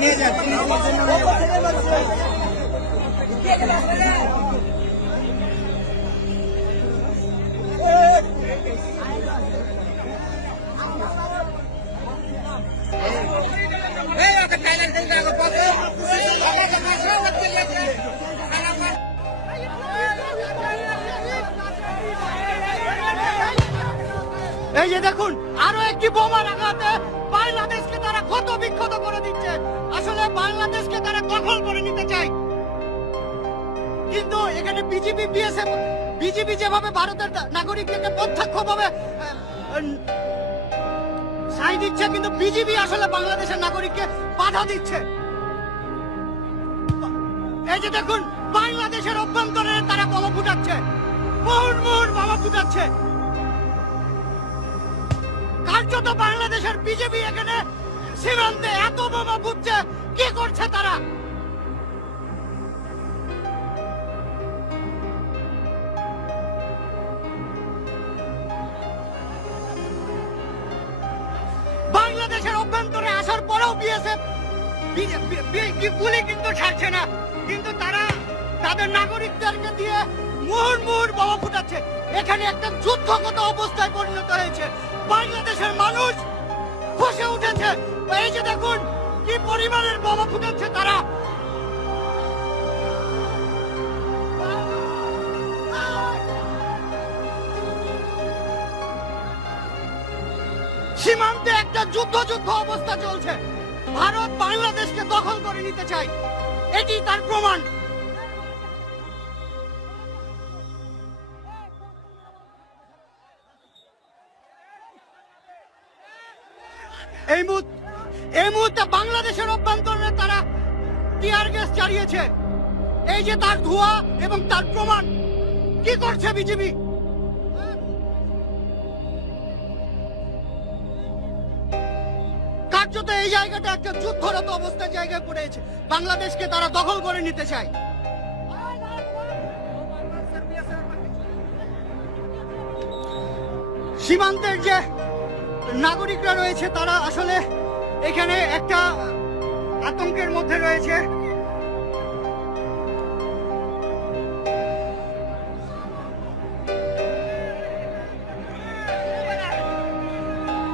নিয়ে যান। এই যে দেখুন, আরো একটি বোমার আঘাতে বাংলাদেশকে তারা ক্ষত বিক্ষত করে দিচ্ছে। আসলে বাংলাদেশকে তারা দখল করে নিতে চায়, কিন্তু এখানে বিজেপি বিএসএফ বিজেপি যেভাবে ভারতের নাগরিকদেরকে প্রত্যক্ষভাবে সাই দিচ্ছে, কিন্তু বিজেপি আসলে বাংলাদেশের নাগরিককে বাধা দিচ্ছে। এই যে দেখুন, বাংলাদেশের অভ্যন্তরে তারা বোমা ফুটাচ্ছে, মুহুর মুহুর বোমা ফুটাচ্ছে। কার্যত বাংলাদেশের বিজেপি এখানে সীমান্তে এত বোমা ফুটছে, কি করছে তারা? বাংলাদেশের অভ্যন্তরে আসার পরেও বিএসএফ গুলি কিন্তু ছাড়ছে না, কিন্তু তারা তাদের নাগরিকদেরকে দিয়ে মুহুর মুহুর বোমা ফুটাচ্ছে। এখানে একটা যুদ্ধগত অবস্থায় পরিণত হয়েছে। বাংলাদেশের মানুষ ফুঁসে উঠেছে। এই যে দেখুন কি পরিমাণের বোমা ফুটাচ্ছে তারা। সীমান্তে একটা যুদ্ধ অবস্থা চলছে। ভারত বাংলাদেশকে দখল করে নিতে চায়, এটি তার প্রমাণ। এই মুহূর্তে বাংলাদেশের অভ্যন্তরে তারা টিয়ার গ্যাস চালিয়েছে। এই যে তার ধোঁয়া এবং তার প্রমাণ। কি করছে বিজেপি? কার্যত এই জায়গাটা একটা যুদ্ধরত অবস্থার জায়গায় পড়েছে। বাংলাদেশকে তারা দখল করে নিতে চায়। সীমান্তের যে নাগরিকরা রয়েছে তারা আসলে এখানে একটা আতঙ্কের মধ্যে রয়েছে।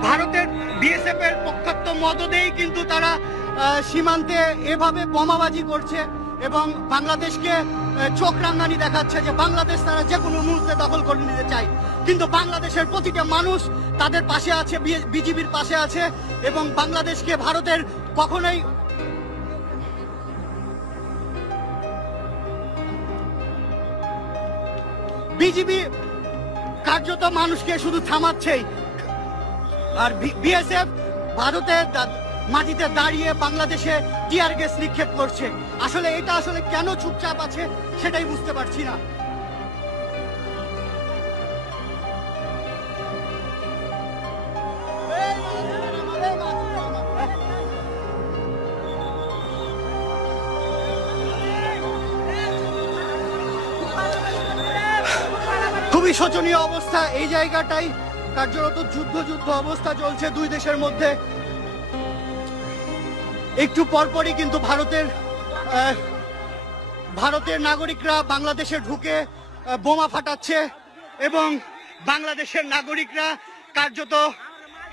ভারতের বিএসএফ এর পক্ষাত্ম মদদেই কিন্তু তারা সীমান্তে এভাবে বোমাবাজি করছে এবং বাংলাদেশকে চোখ রাঙানি দেখাচ্ছে যে বাংলাদেশ তারা যে কোনো মুহূর্তে দখল করে নিতে চায়। কিন্তু বাংলাদেশের প্রতিটা মানুষ তাদের পাশে আছে, বিজেপির পাশে আছে এবং বাংলাদেশকে ভারতের কখনোই বিজেপি কার্যত মানুষকে শুধু থামাচ্ছেই, আর বিএসএফ ভারতের মাটিতে দাঁড়িয়ে বাংলাদেশে টিয়ার গ্যাস নিক্ষেপ করছে। আসলে এটা আসলে কেন চুপচাপ আছে সেটাই বুঝতে পারছি না। খুবই শোচনীয় অবস্থা এই জায়গাটাই। কার্যরত যুদ্ধ অবস্থা চলছে দুই দেশের মধ্যে। একটু পরপরই কিন্তু ভারতের নাগরিকরা বাংলাদেশে ঢুকে বোমা ফাটাচ্ছে এবং বাংলাদেশের নাগরিকরা কার্যত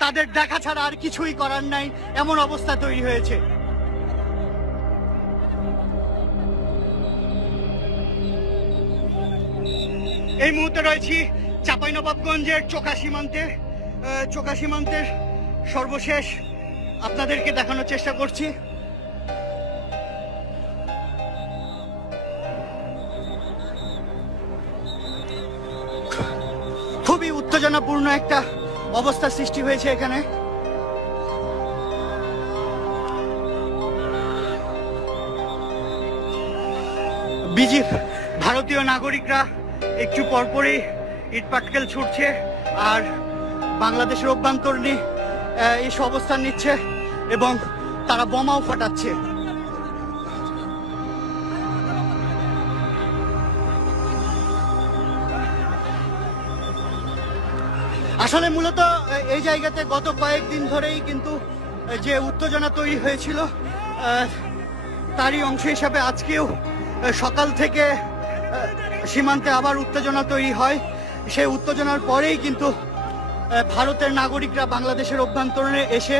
তাদের দেখা ছাড়া আর কিছুই করার নাই, এমন অবস্থা তৈরি হয়েছে। এই মুহূর্তে রয়েছি চাঁপাইনবাবগঞ্জের চোকা সীমান্তের সর্বশেষ আপনাদেরকে দেখানোর চেষ্টা করছি। খুবই উত্তেজনাপূর্ণ একটা অবস্থা সৃষ্টি হয়েছে এখানে। ভারতীয় নাগরিকরা একটু পরপরই ইটপাটকেল ছুটছে আর বাংলাদেশের অভ্যন্তরীণ এই অবস্থান নিচ্ছে এবং তারা বোমাও ফাটাচ্ছে। আসলে মূলত এই জায়গাতে গত কয়েকদিন ধরেই কিন্তু যে উত্তেজনা তৈরি হয়েছিল তারই অংশ হিসাবে আজকেও সকাল থেকে সীমান্তে আবার উত্তেজনা তৈরি হয়। সেই উত্তেজনার পরেই কিন্তু ভারতের নাগরিকরা বাংলাদেশের অভ্যন্তরে এসে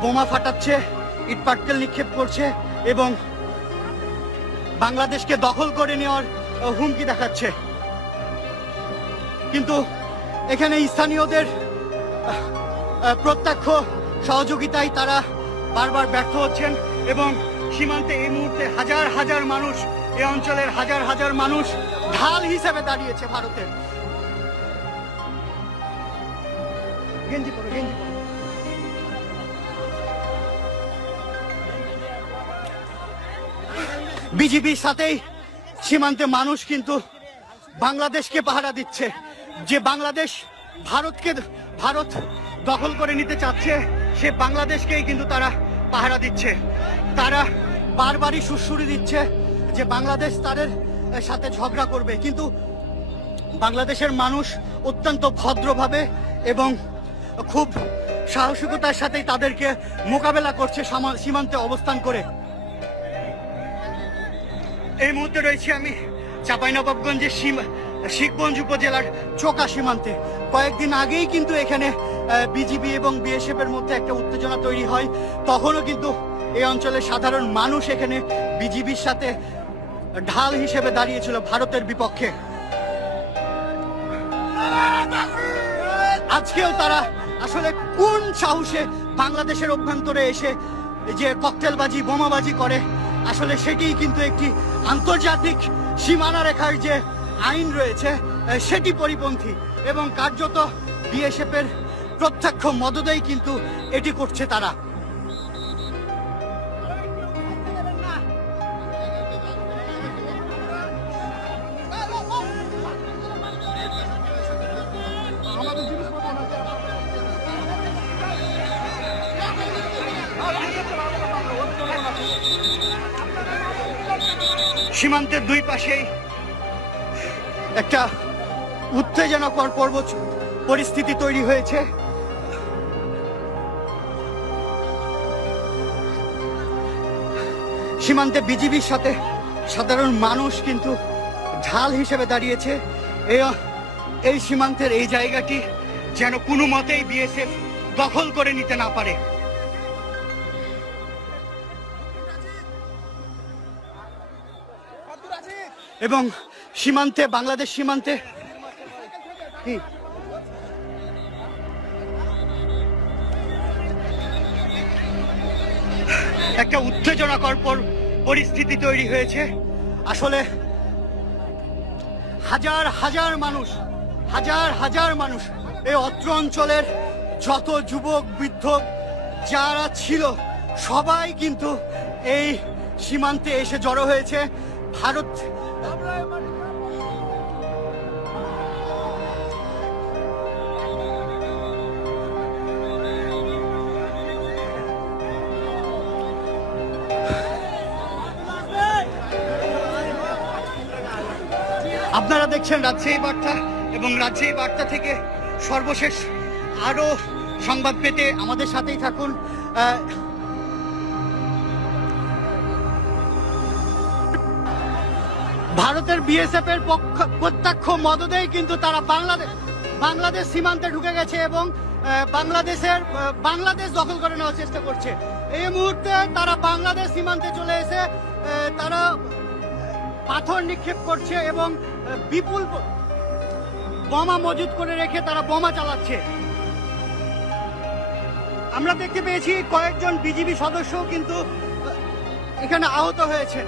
বোমা ফাটাচ্ছে, ইটপাটকেল নিক্ষেপ করছে এবং বাংলাদেশকে দখল করে নেওয়ার হুমকি দেখাচ্ছে। কিন্তু এখানে স্থানীয়দের প্রত্যক্ষ সহযোগিতায় তারা বারবার ব্যর্থ হচ্ছেন এবং সীমান্তে এই মুহূর্তে হাজার হাজার মানুষ, এই অঞ্চলের হাজার হাজার মানুষ ঢাল হিসেবে দাঁড়িয়েছে ভারতের। বিজিবির সাথেই সীমান্তে মানুষ কিন্তু বাংলাদেশকে পাহারা দিচ্ছে। যে বাংলাদেশ ভারত দখল করে নিতে চাচ্ছে, সে বাংলাদেশকেই কিন্তু তারা পাহারা দিচ্ছে। তারা বারবারই সুরসুরি দিচ্ছে যে বাংলাদেশ তাদের সাথে ঝগড়া করবে, কিন্তু বাংলাদেশের মানুষ অত্যন্ত ভদ্রভাবে এবং খুব সাহসিকতার সাথেই তাদেরকে মোকাবেলা করছে সীমান্তে অবস্থান করে। এই মুহূর্তে রয়েছি আমি চাঁপাইনবাবগঞ্জের শিখগঞ্জ উপজেলার চোকা সীমান্তে। কয়েকদিন আগেই কিন্তু এখানে বিজিবি এবং বিএসএফ এর মধ্যে একটা উত্তেজনা তৈরি হয়। তখনও কিন্তু এই অঞ্চলের সাধারণ মানুষ এখানে বিজিবির সাথে ঢাল হিসেবে দাঁড়িয়েছিল ভারতের বিপক্ষে। আজকেও তারা আসলে কোন সাহসে বাংলাদেশের অভ্যন্তরে এসে যে ককটেলবাজি, বোমাবাজি করে, আসলে সেটি কিন্তু একটি আন্তর্জাতিক সীমানা রেখার যে আইন রয়েছে সেটি পরিপন্থী এবং কার্যত বিএসএফ এর প্রত্যক্ষ মদদেই কিন্তু এটি করছে তারা। সীমান্তের দুই পাশেই একটা উত্তেজনাকর পরিস্থিতি তৈরি হয়েছে। সীমান্তে বিজিবির সাথে সাধারণ মানুষ কিন্তু ঢাল হিসেবে দাঁড়িয়েছে। এই সীমান্তের এই জায়গাটি যেন কোনো মতেই বিএসএফ দখল করে নিতে না পারে। এবং সীমান্তে, বাংলাদেশ সীমান্তে একটা উত্তেজনাকর পরিস্থিতি তৈরি হয়েছে। আসলে হাজার হাজার মানুষ এই অত্র অঞ্চলের যত যুবক বৃদ্ধ যারা ছিল সবাই কিন্তু এই সীমান্তে এসে জড়ো হয়েছে। ভারত আপনারা দেখছেন রাজশাহী বার্তা এবং রাজশাহী বার্তা থেকে সর্বশেষ আরো সংবাদ পেতে আমাদের সাথেই থাকুন। ভারতের বিএসএফ এর প্রত্যক্ষ মদদেই কিন্তু তারা বাংলাদেশ সীমান্তে ঢুকে গেছে এবং বাংলাদেশ দখল করে নেওয়ার চেষ্টা করছে। এই মুহূর্তে তারা বাংলাদেশ সীমান্তে চলে এসে তারা পাথর নিক্ষেপ করছে এবং বিপুল বোমা মজুত করে রেখে তারা বোমা চালাচ্ছে। আমরা দেখতে পেয়েছি কয়েকজন বিজিবি সদস্যও কিন্তু এখানে আহত হয়েছেন।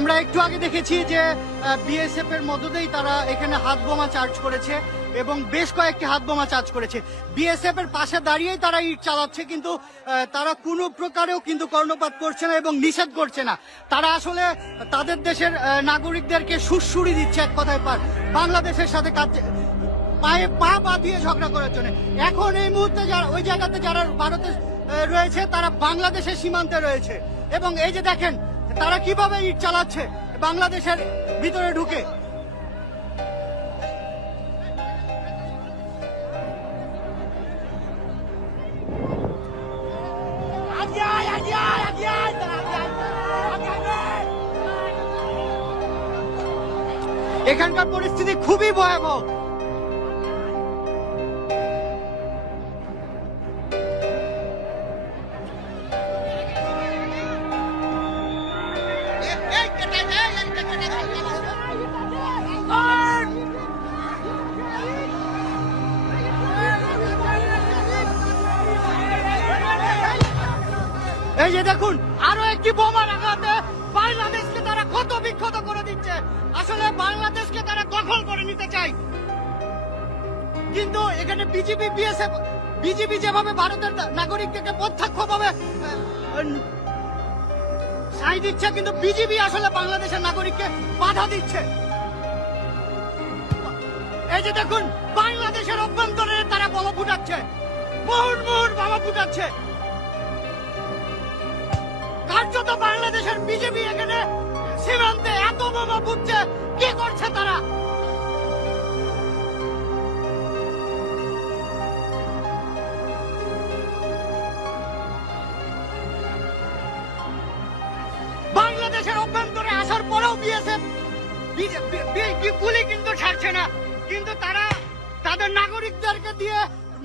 আমরা একটু আগে দেখেছি যে বিএসএফ এর মধ্য দিয়েই তারা এখানে হাত বোমা চার্জ করেছে এবং বেশ কয়েকটি হাত বোমা চার্জ করেছে। বিএসএফ এর পাশে দাঁড়িয়েই তারা ইট চালাচ্ছে, কিন্তু তারা কোনো প্রকারেও কিন্তু কর্ণপাত করছে না এবং নিষেধ করছে না। তারা আসলে তাদের দেশের নাগরিকদেরকে সুড়সুড়ি দিচ্ছে, এক কথায় বাংলাদেশের সাথে পায়ে পা দিয়ে ঝগড়া করার জন্য। এখন এই মুহূর্তে ওই জায়গাতে যারা ভারতে রয়েছে তারা বাংলাদেশের সীমান্তে রয়েছে এবং এই যে দেখেন তারা কিভাবে ইট চালাচ্ছে বাংলাদেশের ভিতরে ঢুকে। এখানকার পরিস্থিতি খুবই ভয়াবহ। এই যে দেখুন আরো একটি বোমার আঘাতে বাংলাদেশকে তারা ক্ষত বিক্ষত করে দিচ্ছে। আসলে বাংলাদেশকে তারা দখল করে নিতে চায়, কিন্তু এখানে বিজেপি যেভাবে ভারতের নাগরিকদেরকে প্রত্যক্ষভাবে সাই দিচ্ছে, কিন্তু বিজেপি আসলে বাংলাদেশের নাগরিককে বাধা দিচ্ছে। এই যে দেখুন বাংলাদেশের অভ্যন্তরে তারা বোমা ফুটাচ্ছে, মুহুর্মুহুর বোমা ফুটাচ্ছে। কার্যত বাংলাদেশের বিজেপি এখানে সীমান্তে এত বোমা ফুটছে, কি করছে তারা? বাংলাদেশের অভ্যন্তরে আসার পরেও বিএসএফ গুলি কিন্তু ছাড়ছে না, কিন্তু তারা তাদের নাগরিকদেরকে দিয়ে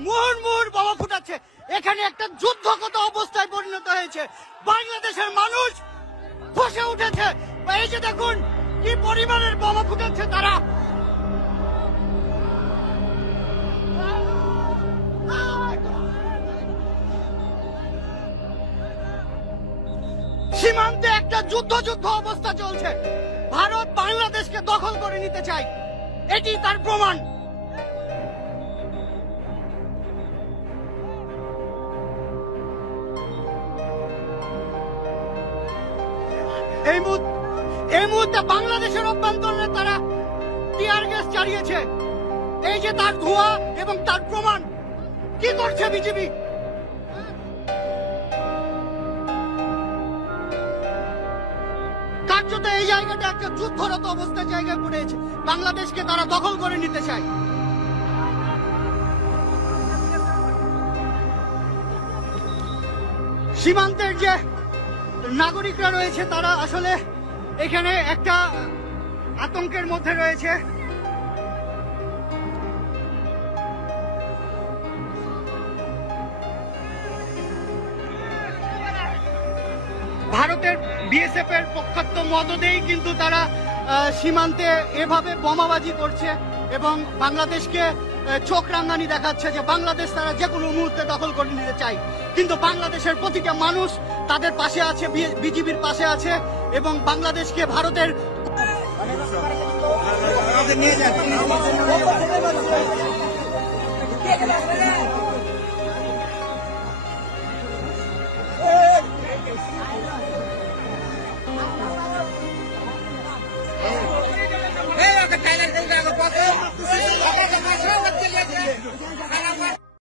মুহুর্মুহুর বোমা ফুটাচ্ছে। এখানে একটা যুদ্ধগত অবস্থায় পরিণত হয়েছে। বাংলাদেশের মানুষ ফসে উঠেছে। এই যে দেখুন কি পরিমাণের বোমা ফুটাচ্ছে তারা। সীমান্তে একটা যুদ্ধ অবস্থা চলছে। ভারত বাংলাদেশকে দখল করে নিতে চায়, এটি তার প্রমাণ। এই মুহূর্তে বাংলাদেশের অভ্যন্তরে তারা টিয়ার গ্যাস চালিয়েছে। এই যে তার ধোঁয়া এবং তার প্রমাণ। কি করছে বিজেপি? কার্যত এই জায়গাটা একটা যুদ্ধরত অবস্থার জায়গায় পড়েছে। বাংলাদেশকে তারা দখল করে নিতে চায়। সীমান্তের যে নাগরিকরা রয়েছে তারা আসলে এখানে একটা আতঙ্কের মধ্যে রয়েছে। ভারতের বিএসএফ এর পক্ষাত্ম মদদেই কিন্তু তারা সীমান্তে এভাবে বোমাবাজি করছে এবং বাংলাদেশকে চোখ রাঙানি দেখাচ্ছে যে বাংলাদেশ তারা যে কোনো মুহূর্তে দখল করে নিতে চায়। কিন্তু বাংলাদেশের প্রতিটা মানুষ তাদের পাশে আছে, বিজেপির পাশে আছে এবং বাংলাদেশকে ভারতের নিয়ে